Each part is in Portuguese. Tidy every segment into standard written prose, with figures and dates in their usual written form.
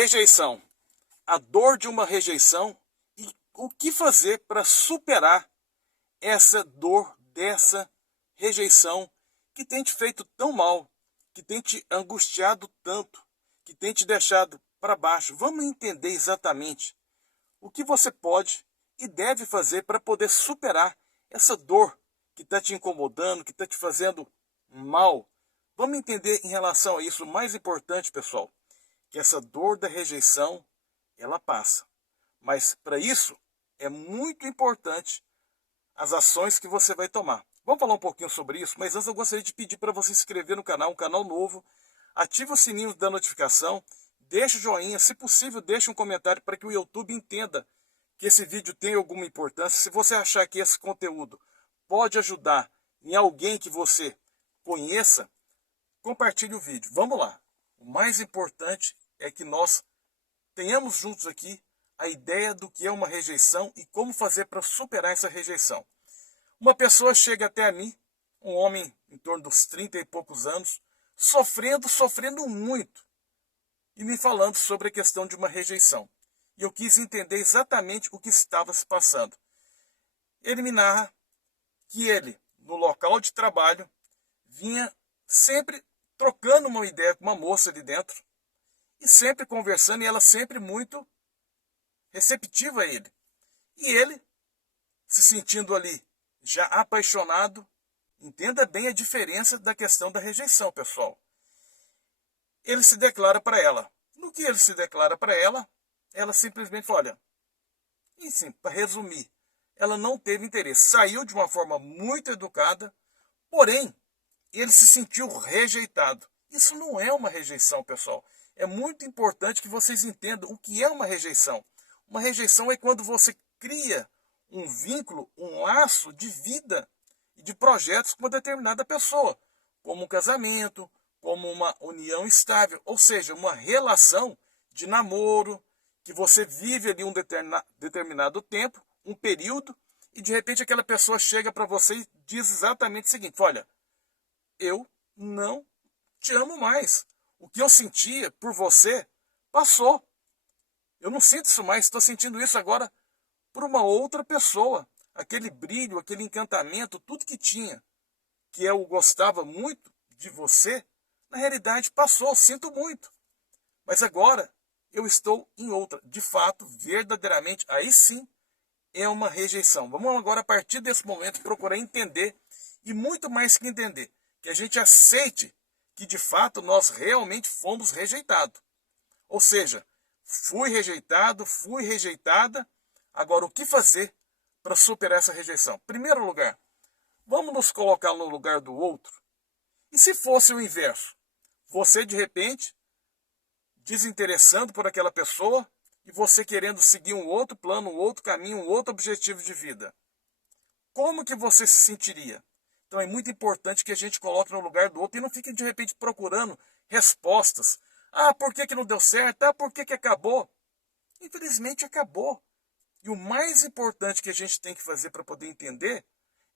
Rejeição. A dor de uma rejeição e o que fazer para superar essa dor dessa rejeição que tem te feito tão mal, que tem te angustiado tanto, que tem te deixado para baixo. Vamos entender exatamente o que você pode e deve fazer para poder superar essa dor que está te incomodando, que está te fazendo mal. Vamos entender em relação a isso. O mais importante, pessoal, que essa dor da rejeição, ela passa. Mas para isso, é muito importante as ações que você vai tomar. Vamos falar um pouquinho sobre isso, mas antes eu gostaria de pedir para você se inscrever no canal, um canal novo, ative o sininho da notificação, deixe o joinha, se possível deixe um comentário para que o YouTube entenda que esse vídeo tem alguma importância. Se você achar que esse conteúdo pode ajudar em alguém que você conheça, compartilhe o vídeo. Vamos lá. O mais importante é que nós tenhamos juntos aqui a ideia do que é uma rejeição e como fazer para superar essa rejeição. Uma pessoa chega até a mim, um homem em torno dos 30 e poucos anos, sofrendo muito, e me falando sobre a questão de uma rejeição. E eu quis entender exatamente o que estava se passando. Ele me narra que ele, no local de trabalho, vinha sempre trocando uma ideia com uma moça ali dentro, e sempre conversando, e ela sempre muito receptiva a ele. E ele, se sentindo ali já apaixonado, entenda bem a diferença da questão da rejeição, pessoal. Ele se declara para ela. No que ele se declara para ela, ela simplesmente fala, olha, e sim, para resumir, ela não teve interesse. Saiu de uma forma muito educada, porém, ele se sentiu rejeitado. Isso não é uma rejeição, pessoal. É muito importante que vocês entendam o que é uma rejeição. Uma rejeição é quando você cria um vínculo, um laço de vida e de projetos com uma determinada pessoa, como um casamento, como uma união estável, ou seja, uma relação de namoro, que você vive ali um determinado tempo, um período, e de repente aquela pessoa chega para você e diz exatamente o seguinte, olha, eu não te amo mais. O que eu sentia por você passou. Eu não sinto isso mais, estou sentindo isso agora por uma outra pessoa. Aquele brilho, aquele encantamento, tudo que tinha, que eu gostava muito de você, na realidade passou, sinto muito. Mas agora eu estou em outra. De fato, verdadeiramente, aí sim é uma rejeição. Vamos agora, a partir desse momento, procurar entender, e muito mais que entender, que a gente aceite que de fato nós realmente fomos rejeitados. Ou seja, fui rejeitado, fui rejeitada. Agora, o que fazer para superar essa rejeição? Primeiro lugar, vamos nos colocar no lugar do outro. E se fosse o inverso? Você, de repente, desinteressando por aquela pessoa e você querendo seguir um outro plano, um outro caminho, um outro objetivo de vida. Como que você se sentiria? Então é muito importante que a gente coloque no lugar do outro e não fique, de repente, procurando respostas. Ah, por que não deu certo? Ah, por que acabou? Infelizmente acabou. E o mais importante que a gente tem que fazer para poder entender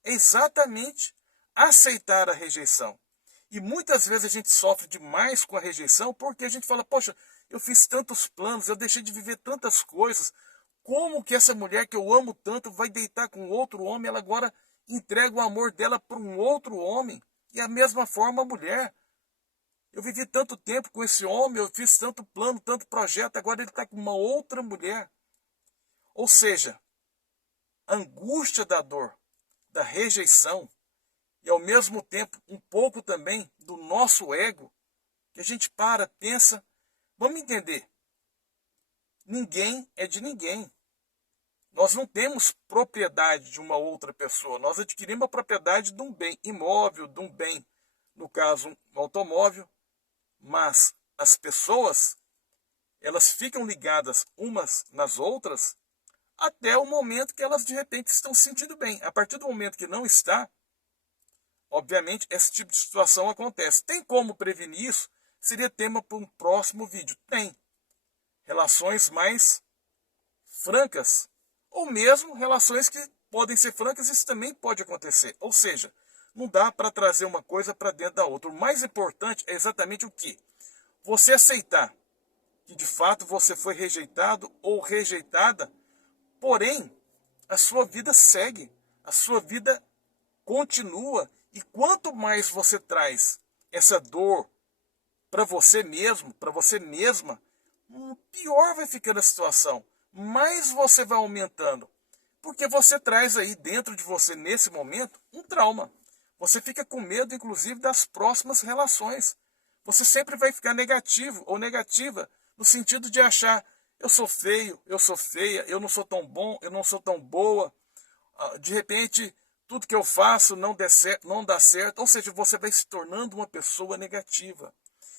é exatamente aceitar a rejeição. E muitas vezes a gente sofre demais com a rejeição porque a gente fala, poxa, eu fiz tantos planos, eu deixei de viver tantas coisas. Como que essa mulher que eu amo tanto vai deitar com outro homem? Ela agora entrega o amor dela para um outro homem. E a mesma forma a mulher. Eu vivi tanto tempo com esse homem, eu fiz tanto plano, tanto projeto, agora ele está com uma outra mulher. Ou seja, a angústia da dor, da rejeição, e ao mesmo tempo um pouco também do nosso ego, que a gente para, pensa, vamos entender, ninguém é de ninguém. Nós não temos propriedade de uma outra pessoa, nós adquirimos a propriedade de um bem imóvel, de um bem, no caso, um automóvel, mas as pessoas, elas ficam ligadas umas nas outras até o momento que elas de repente estão se sentindo bem. A partir do momento que não está, obviamente esse tipo de situação acontece. Tem como prevenir isso? Seria tema para um próximo vídeo. Tem. Relações mais francas, ou mesmo relações que podem ser francas, isso também pode acontecer. Ou seja, não dá para trazer uma coisa para dentro da outra. O mais importante é exatamente o quê? Você aceitar que de fato você foi rejeitado ou rejeitada, porém, a sua vida segue, a sua vida continua, e quanto mais você traz essa dor para você mesmo, para você mesma, pior vai ficando a situação, mais você vai aumentando, porque você traz aí dentro de você, nesse momento, um trauma. Você fica com medo, inclusive, das próximas relações. Você sempre vai ficar negativo ou negativa, no sentido de achar, eu sou feio, eu sou feia, eu não sou tão bom, eu não sou tão boa. De repente, tudo que eu faço não dá certo. Ou seja, você vai se tornando uma pessoa negativa.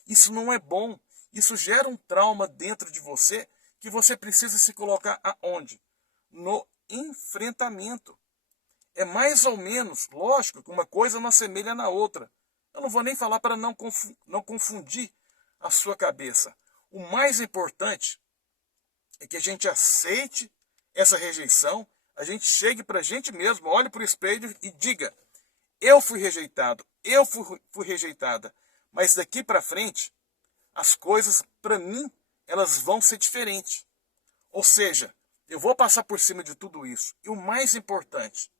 Isso não é bom. Isso gera um trauma dentro de você que você precisa se colocar aonde? No enfrentamento. É mais ou menos, lógico, que uma coisa não assemelha na outra. Eu não vou nem falar para não confundir a sua cabeça. O mais importante é que a gente aceite essa rejeição, a gente chegue para a gente mesmo, olhe para o espelho e diga, eu fui rejeitado, eu fui rejeitada, mas daqui para frente, as coisas, para mim, elas vão ser diferentes. Ou seja, eu vou passar por cima de tudo isso. E o mais importante,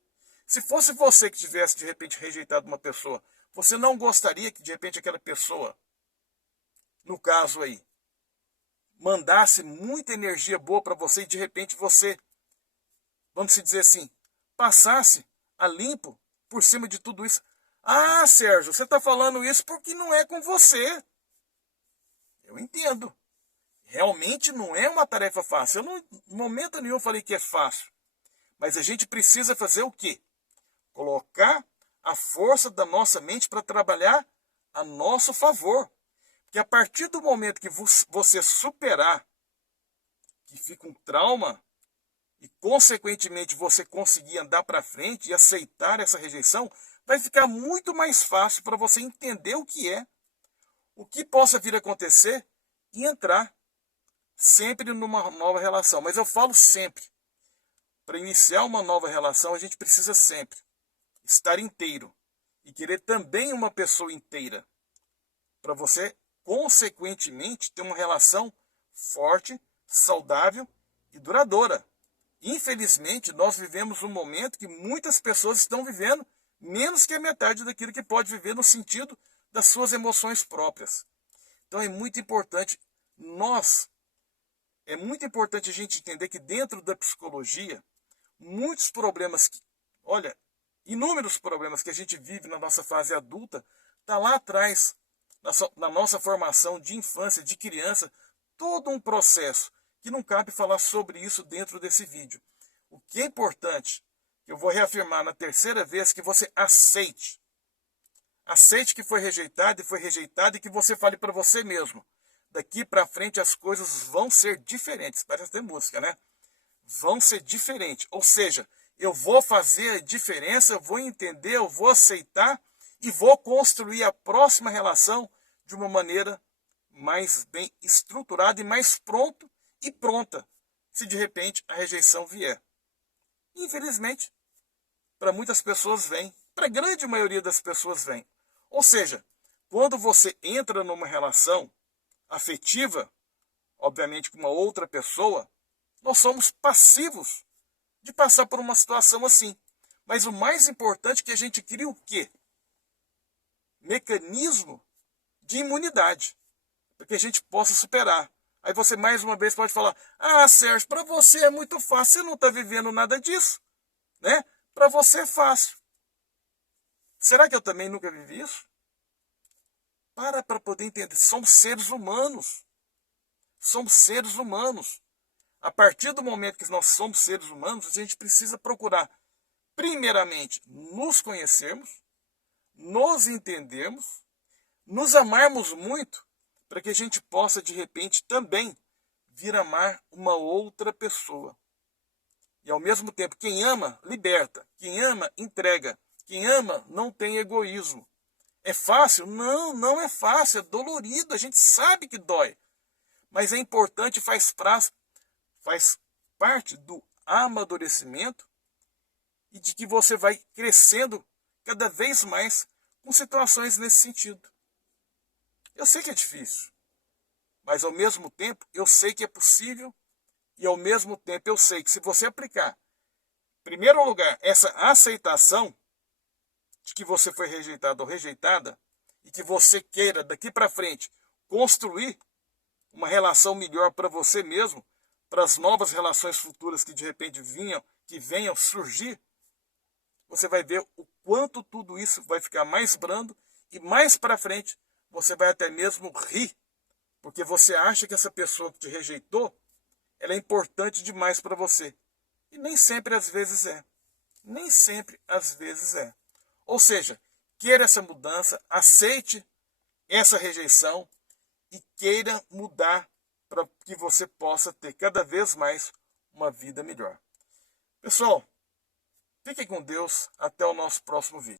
se fosse você que tivesse, de repente, rejeitado uma pessoa, você não gostaria que, de repente, aquela pessoa, no caso aí, mandasse muita energia boa para você e, de repente, você, vamos dizer assim, passasse a limpo por cima de tudo isso? Ah, Sérgio, você está falando isso porque não é com você. Eu entendo. Realmente não é uma tarefa fácil. Eu não, em momento nenhum, falei que é fácil. Mas a gente precisa fazer o quê? Colocar a força da nossa mente para trabalhar a nosso favor. Porque a partir do momento que você superar, que fica um trauma, e consequentemente você conseguir andar para frente e aceitar essa rejeição, vai ficar muito mais fácil para você entender o que é, o que possa vir a acontecer e entrar sempre numa nova relação. Mas eu falo sempre, para iniciar uma nova relação, a gente precisa sempre estar inteiro e querer também uma pessoa inteira, para você, consequentemente, ter uma relação forte, saudável e duradoura. Infelizmente, nós vivemos um momento que muitas pessoas estão vivendo menos que a metade daquilo que pode viver no sentido das suas emoções próprias. Então é muito importante a gente entender que dentro da psicologia, muitos problemas, olha, inúmeros problemas que a gente vive na nossa fase adulta, está lá atrás, na nossa formação de infância, de criança, todo um processo que não cabe falar sobre isso dentro desse vídeo. O que é importante, eu vou reafirmar na terceira vez, que você aceite. Aceite que foi rejeitado e que você fale para você mesmo. Daqui para frente as coisas vão ser diferentes. Parece ter música, né? Vão ser diferentes. Ou seja, eu vou fazer a diferença, eu vou entender, eu vou aceitar e vou construir a próxima relação de uma maneira mais bem estruturada e mais pronta, se de repente a rejeição vier. Infelizmente, para muitas pessoas vem, para a grande maioria das pessoas vem. Ou seja, quando você entra numa relação afetiva, obviamente com uma outra pessoa, nós somos passivos de passar por uma situação assim. Mas o mais importante é que a gente crie o quê? Mecanismo de imunidade, para que a gente possa superar. Aí você mais uma vez pode falar, ah, Sérgio, para você é muito fácil, você não está vivendo nada disso, né? Para você é fácil. Será que eu também nunca vivi isso? Para poder entender, somos seres humanos. Somos seres humanos. A partir do momento que nós somos seres humanos, a gente precisa procurar, primeiramente, nos conhecermos, nos entendermos, nos amarmos muito, para que a gente possa, de repente, também vir amar uma outra pessoa. E ao mesmo tempo, quem ama, liberta. Quem ama, entrega. Quem ama, não tem egoísmo. É fácil? Não, não é fácil. É dolorido. A gente sabe que dói. Mas é importante, faz parte do amadurecimento e de que você vai crescendo cada vez mais com situações nesse sentido. Eu sei que é difícil. mas ao mesmo tempo eu sei que é possível e ao mesmo tempo eu sei que se você aplicar, em primeiro lugar, essa aceitação de que você foi rejeitado ou rejeitada e que você queira daqui para frente construir uma relação melhor para você mesmo, para as novas relações futuras que de repente venham surgir, você vai ver o quanto tudo isso vai ficar mais brando e mais para frente você vai até mesmo rir, porque você acha que essa pessoa que te rejeitou, ela é importante demais para você. E nem sempre às vezes é. Nem sempre às vezes é. Ou seja, queira essa mudança, aceite essa rejeição e queira mudar para que você possa ter cada vez mais uma vida melhor. Pessoal, fiquem com Deus. Até o nosso próximo vídeo.